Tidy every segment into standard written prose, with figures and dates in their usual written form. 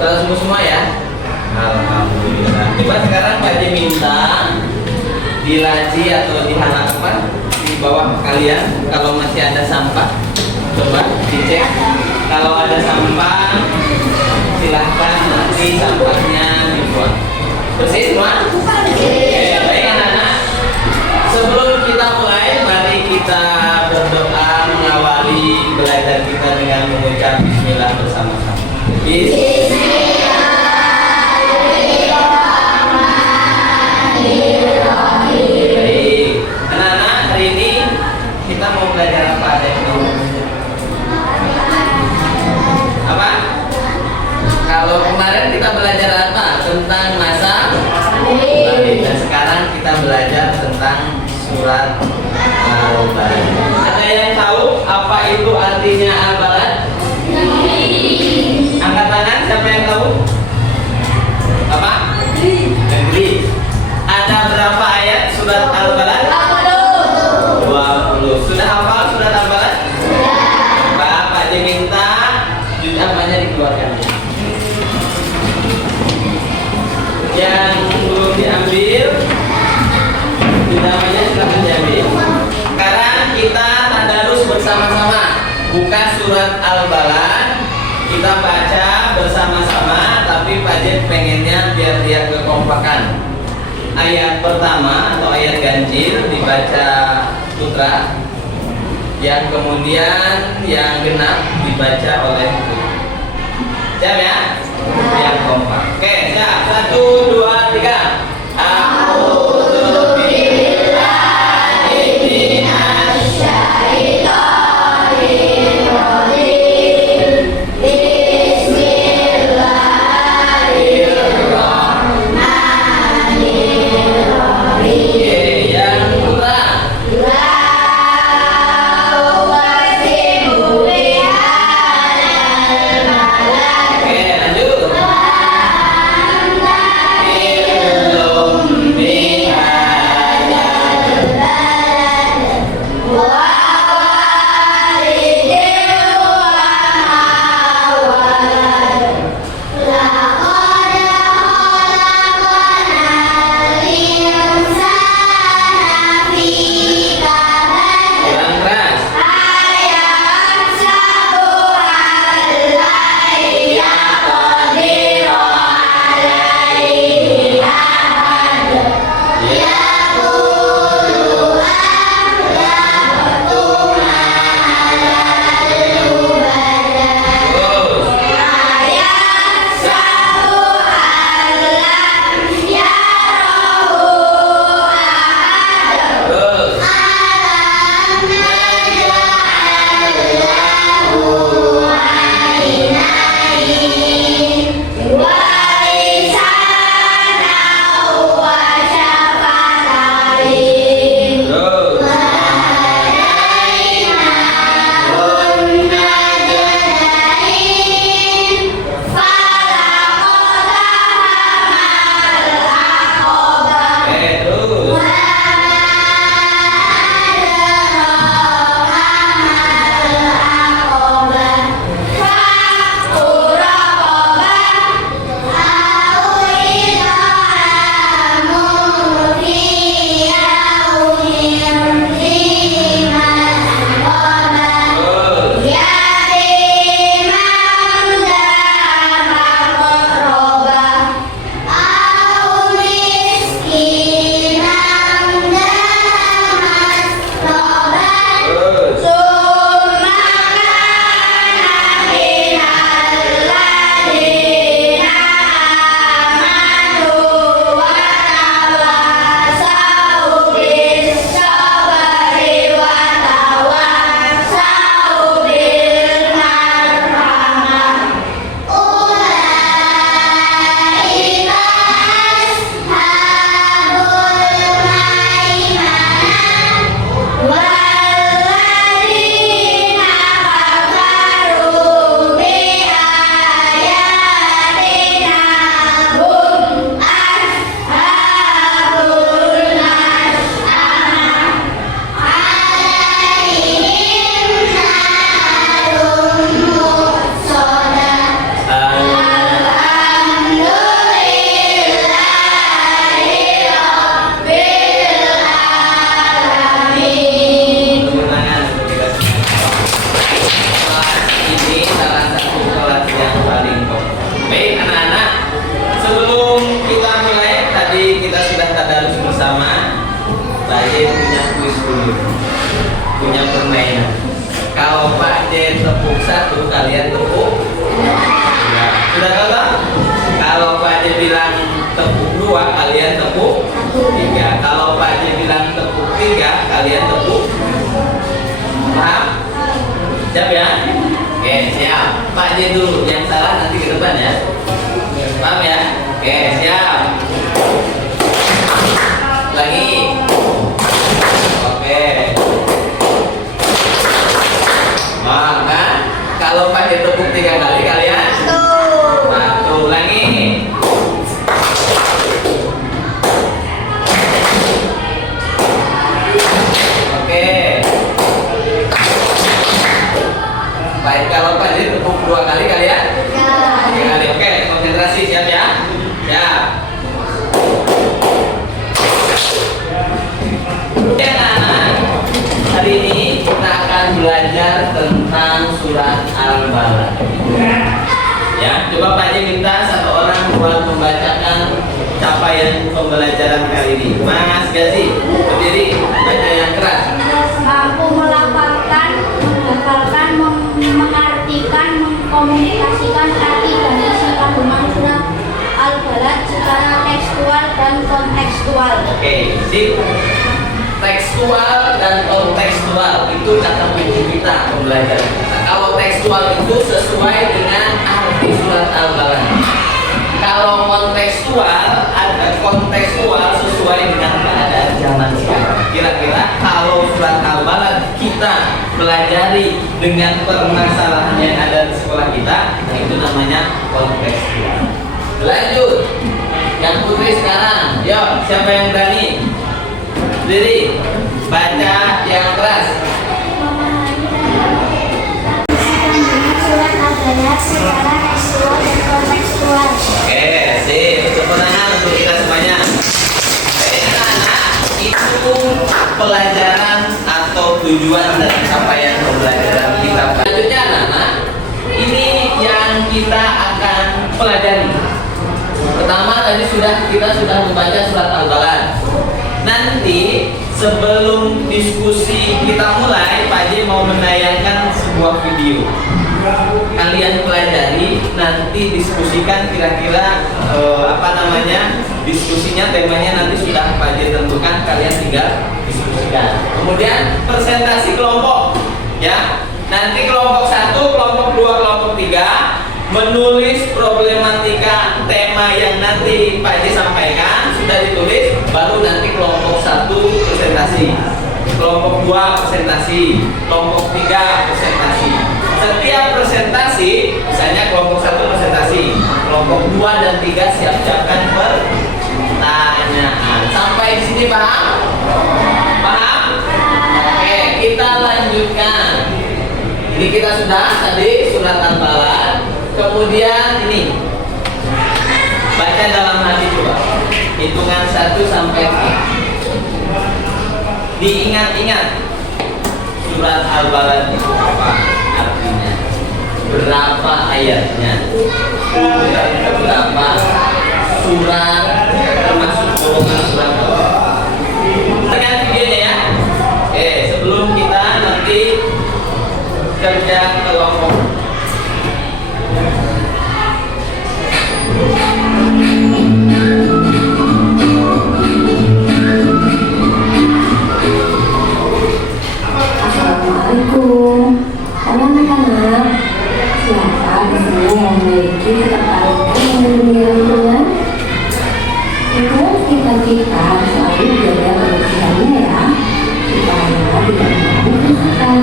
Sudah semua ya? Alhamdulillah. Coba sekarang Pak Haji minta di laci atau di halaman di bawah kalian kalau masih ada sampah, coba dicek. Kalau ada sampah, silahkan nanti sampahnya dibuang. Bersih semua? Oke, baik anak-anak. Sebelum kita mulai, mari kita berdoa mengawali belajar kita dengan mengucap Bismillah bersama-sama. Baik, anak-anak, hari ini kita mau belajar apa deh? Apa? Kalau kemarin kita belajar apa? Tentang masa balik. Dan sekarang kita belajar tentang surat Al-Balad. Ada yang tahu apa itu artinya Al-Balad? Angkat tangan, siapa yang tahu? Apa? Negeri. Ada berapa ayat surat Al-Balad? 20. Sudah hafal surat Al-Balad? Bapak diminta juz apanya dikeluarkan. Yang belum diambil juz apanya silahkan diambil. Sekarang kita tadarus bersama-sama. Buka surat Al-Balad, kita baca bersama-sama, tapi Pak Jen pengennya biar dia kekompakan. Ayat pertama atau ayat ganjil dibaca putra, yang kemudian yang genap dibaca oleh putri. Siap ya? Yang kompak. Oke, siap. 1, 2, 3. kalian tepuk 2. Sudah tahu tak? Kalau Pak Haji bilang tepuk 2, kalian tepuk 3. Kalau Pak Haji bilang tepuk 3, kalian tepuk. Paham? Siap ya? Oke, siap. Pak Haji dulu, yang salah nanti ke depan ya. Paham ya? Oke, siap. Lagi. Oke. Maka kalau Pak Haji tepuk 3 kali, kalian 1 lagi. Oke. Baik, kalau Pak Haji tepuk 2 kali, kalian 3 kali. Oke, konsentrasi, siap ya? Siap. Oke, anak-anak. Hari ini kita akan belajar tentang surat Al-Balad. Ya, coba Pak Haji minta satu orang buat membacakan capaian pembelajaran kali ini. Mas Gazi, berdiri, baca yang keras. Mampu melafalkan, menghafalkan, mengartikan, mengkomunikasikan arti dan isi kandungan surat Al-Balad secara tekstual dan kontekstual. Oke, sip. Tekstual dan kontekstual itu kata kunci kita pembelajaran kita. Kalau tekstual itu sesuai dengan arti surat Al-Balad. Kalau kontekstual sesuai dengan keadaan zaman sekarang. Kira-kira kalau surat Al-Balad kita pelajari dengan permasalahan yang ada di sekolah kita, itu namanya kontekstual. Lanjut, yang putri sekarang. Yuk, siapa yang berani? Berdiri, baca yang keras. Surat Al-Balad secara tekstual dan kontekstual. Oke, sip. Tepuk tangan untuk kita semuanya. Baik, anak-anak, itu pelajaran atau tujuan dan capaian pembelajaran kita. Selanjutnya, anak-anak, ini yang kita akan pelajari. Pertama tadi kita sudah membaca surat Al-Balad. Nanti sebelum diskusi kita mulai, Pak Haji mau menayangkan sebuah video. Kalian pelajari, nanti diskusikan kira-kira diskusinya, temanya nanti sudah Pak Haji tentukan, kalian tinggal diskusikan. Kemudian presentasi kelompok, ya. Nanti kelompok 1, kelompok 2, kelompok 3 menulis problematika tema yang nanti Pak Haji sampaikan, sudah ditulis, baru nanti kelompok 1 presentasi, kelompok 2 presentasi, kelompok 3 presentasi. Setiap presentasi, misalnya kelompok 1 presentasi, kelompok 2 dan 3 siap-siapkan pertanyaan. Sampai di sini paham? Paham? Oke, kita lanjutkan. Ini kita sudah tadi surat Al-Balad. Kemudian ini baca dalam hati coba. Hitungan 1 sampai 4. Diingat-ingat surat Al-Balad itu apa artinya? Berapa ayatnya? Urutan berapa? Surat termasuk golongan surat. Tekan videonya ya. Oke, sebelum kita nanti kerja kelompok. Assalamualaikum. Halo anak-anak. Siapa di sini yang memiliki ketertarikan dengan dunia lingkungan? Lingkungan sekitar kita selalu jaga kebersihannya ya, supaya tidak mengalami kerusakan.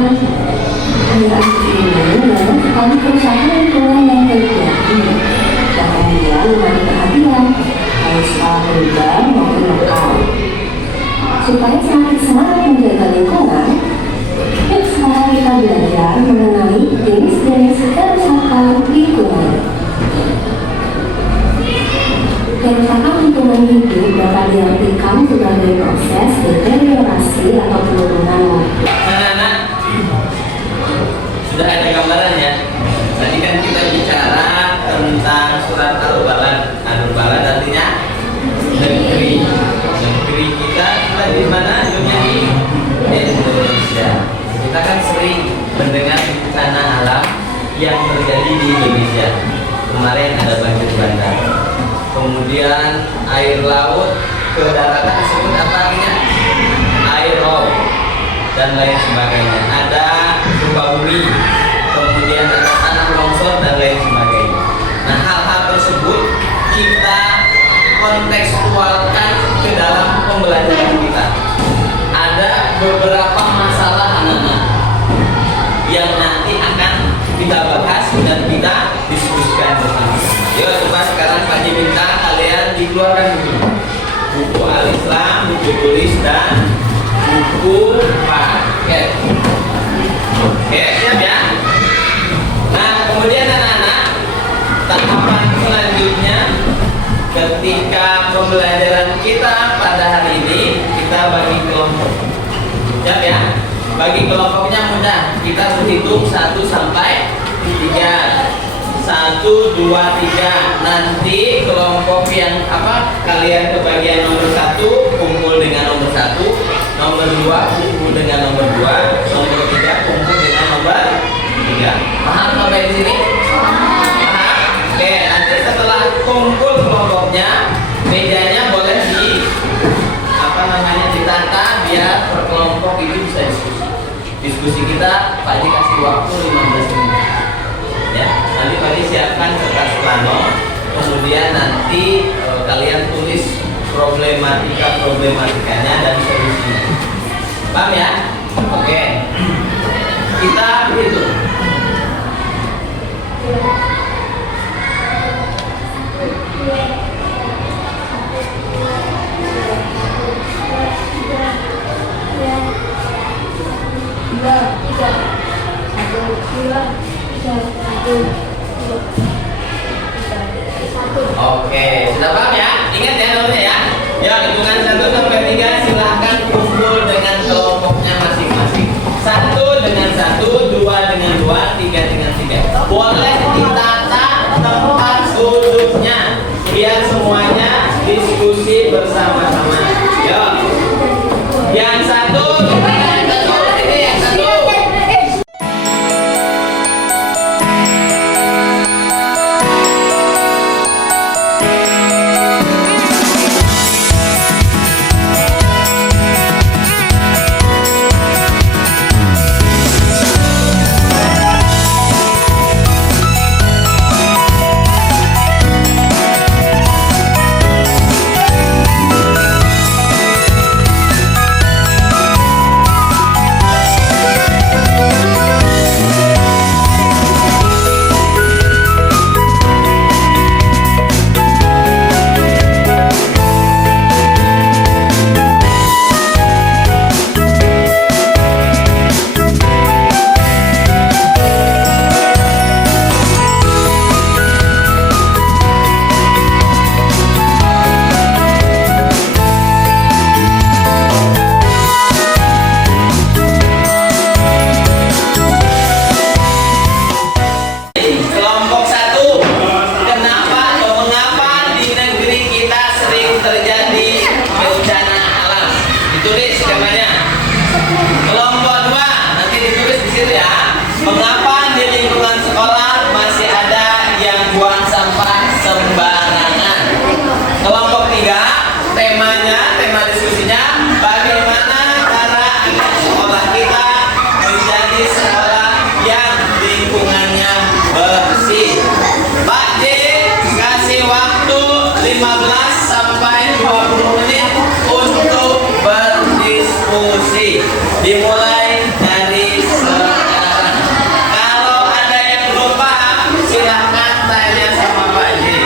Akhir-akhir ini banyak sekali kerusakan lingkungan yang terjadi. Bahkan dia menarik perhatian, baik skala global maupun lokal. Supaya semakin semangat menjaga lingkungan, yuk sekarang kita belajar mengenai jenis-jenis kerusakan lingkungan. Kerusakan lingkungan hidup dapat diartikan sebagai proses deteriorasi atau penurunan mutu. Anak-anak, sudah ada gambarannya. Tadi kan yang terjadi di Indonesia. Kemarin ada banjir bandang, kemudian air laut ke daratan disebut apa artinya? Air laut dan lain sebagainya. Ada gempa bumi, kemudian ada tanah longsor dan lain sebagainya. Nah, hal-hal tersebut kita kontekstualkan ke dalam pembelajaran kita. Ada beberapa masalah anak-anak yang nanti akan kita bahas dan kita diskusikan bersama-sama. Yuk, coba sekarang Pak Haji minta kalian dikeluarkan buku Al-Islam, buku tulis dan buku paket. Oke, siap ya? Nah, kemudian anak-anak, tahapan selanjutnya ketika pembelajaran kita pada hari ini kita bagi kelompok. Siap ya? Bagi kelompoknya mudah. Kita berhitung 1 sampai 3. 1, 2, 3. Nanti kelompok yang kalian kebagian nomor 1 kumpul dengan nomor 1, nomor 2 kumpul dengan nomor 2, nomor 3 kumpul dengan nomor 3. Paham sampai di sini? Paham? Oke, nanti setelah kumpul kelompoknya, mejanya boleh ditata biar per kelompok itu bisa diskusi kita. Pak Haji kasih waktu 15 menit ya. Nanti Pak Haji siapkan kertas plano, kemudian nanti kalian tulis problematikanya dan solusinya. Paham ya? Oke, kita berhitung. Oke, sudah paham ya? Ingat ya nomornya ya. Ya, hitungan 1 sampai 3 silahkan kumpul dengan kelompoknya masing-masing. 1 dengan 1, 2 dengan 2, 3 dengan 3. Boleh ditata tempat duduknya biar semuanya diskusi bersama-sama. Ya. Yang satu ini yang satu. Dimulai dari sekarang. Kalau ada yang belum paham, silahkan tanya sama Pak Haji.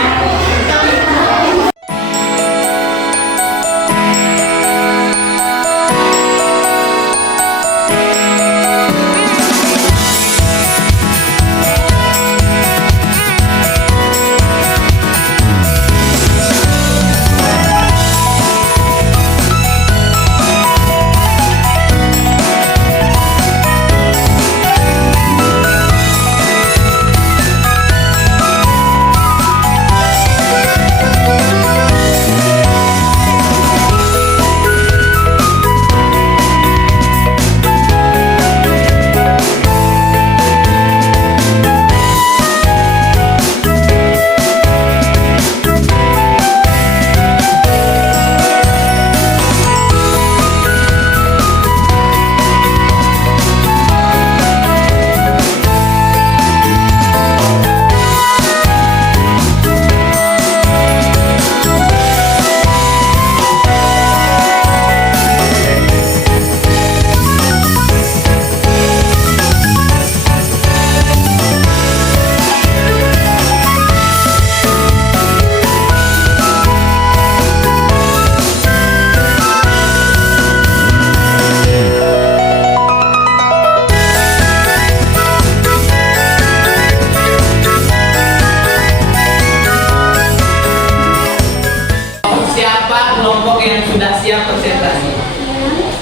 yang sudah siap presentasi?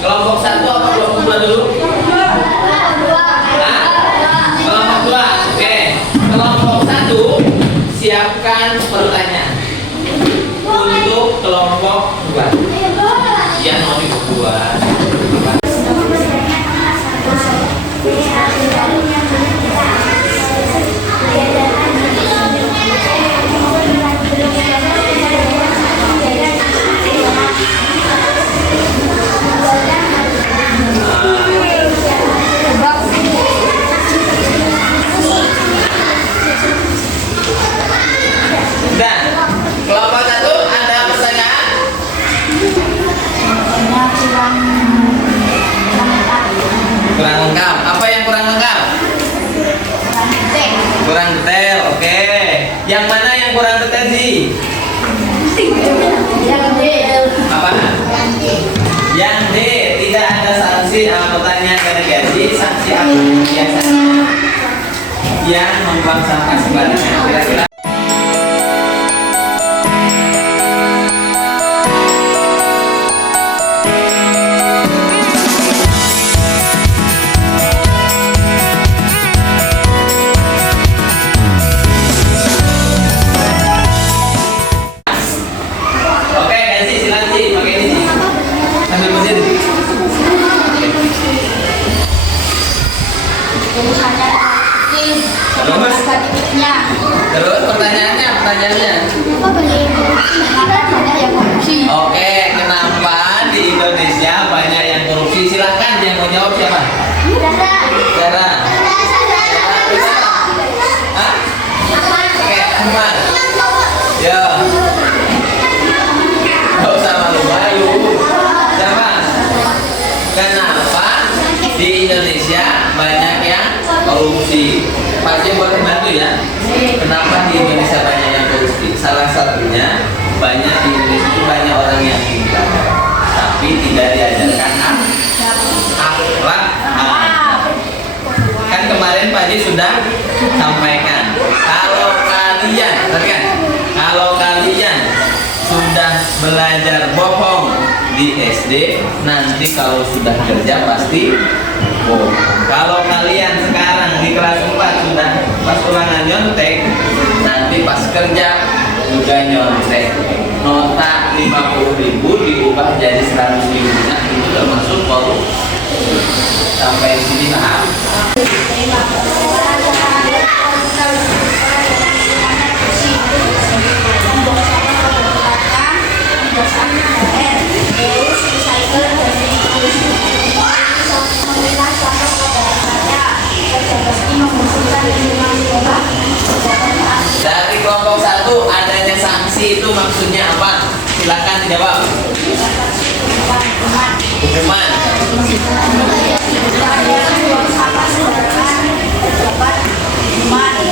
Kelompok 1 apa kelompok 2 dulu? Hah? Kelompok 2. Oke. Kelompok 1 siapkan pertanyaan untuk kelompok 2. Yang mau dibuat. Dan kelompok 1 ada pertanyaan? Kurang lengkap. Apa yang kurang lengkap? Kurang detail. Oke. Yang mana yang kurang detail sih? Apa? Yang D. Tidak ada sanksi. Pertanyaan dari gaji. Sanksi apa? Biasanya yang membuang sampah sembarangan. Kira-kira. Terus pertanyaannya. Oke, kenapa di Indonesia banyak yang korupsi? Silahkan yang mau jawab siapa? Sarah. Hah? Oke, Ahmad. Ya. Gak usah malu-malu. Siapa? Kenapa di Indonesia banyak yang korupsi? Pasti boleh bantu ya. Kenapa di Indonesia banyak yang korupsi? Salah satunya banyak di Indonesia itu banyak orang yang pintar, tapi tidak diajarkan akhlak. Kan kemarin Pak Ji sudah sampaikan, kalau kalian, perhatikan, kalau kalian sudah belajar bohong di SD, nanti kalau sudah kerja pasti bohong. Kalau kalian sekarang di kelas 4 sudah pas ulangan nyontek, nanti pas kerja juga nyontek. Nota 50.000 diubah jadi 100.000, nah itu termasuk korupsi. Sampai di sini paham? Dari kelompok 1 adanya sanksi itu maksudnya apa? Silakan dijawab. Hukuman.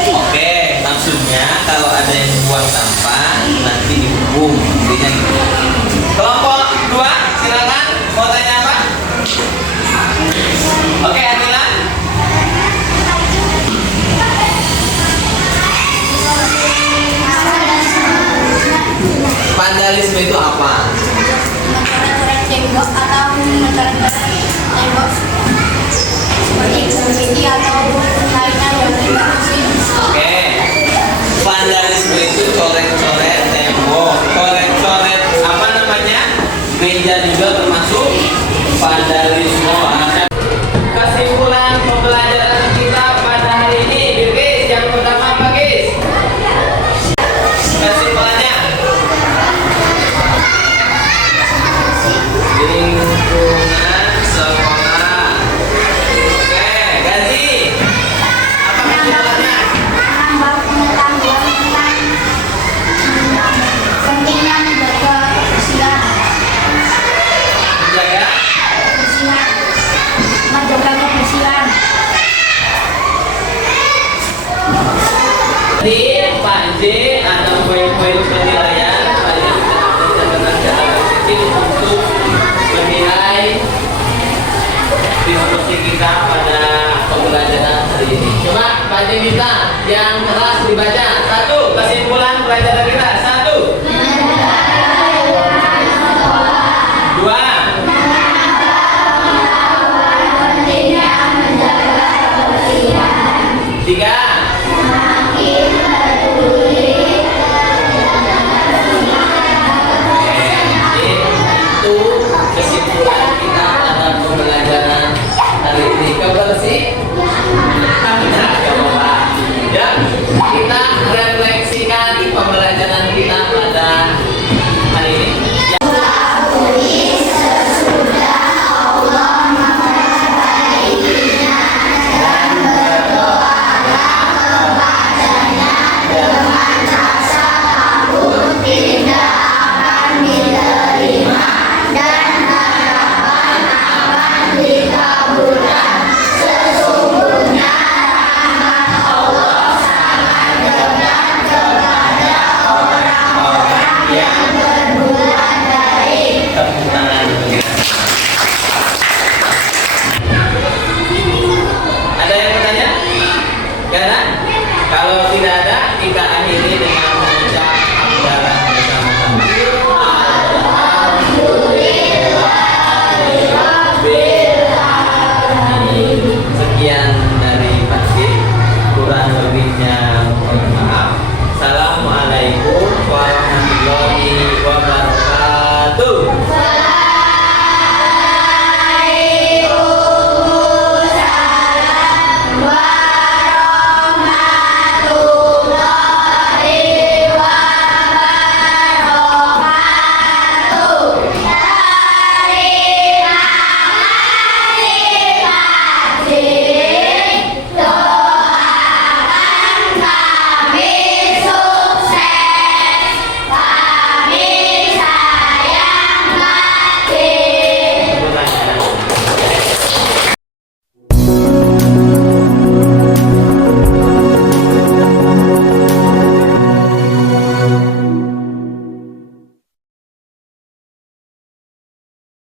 Oke, maksudnya kalau ada yang buang sampah nanti dihukum. Intinya gitu. Kelompok 2 silakan. Mau tanya apa? Oke, Anila. Vandalisme itu apa? Mencoret-coret tembok atau mencoret-coret tembok seperti graffiti atau lainnya yang tidak bersih. Oke. Vandalisme itu coret-coret tembok, coret-coret apa namanya? Meja juga termasuk vandalisme. Kesimpulan pembelajaran kita pada hari ini, Bilkis, yang pertama apa, Gis? Kesimpulannya lingkungan sekolah. Oke, Gazi. Apa kesimpulannya? Menambah pengetahuan tentang pentingnya menjaga kebersihan. Menjaga Kebersihan. Menjaga kebersihan. di Pak J ada poin-poin penilaian. Pak J sudah benar secara positif untuk menilai diskusi kita pada pembelajaran hari ini. Coba Pak J minta yang keras dibaca. 1. Kesimpulan pelajaran kita. 1. Kalau tidak ada, kita akhiri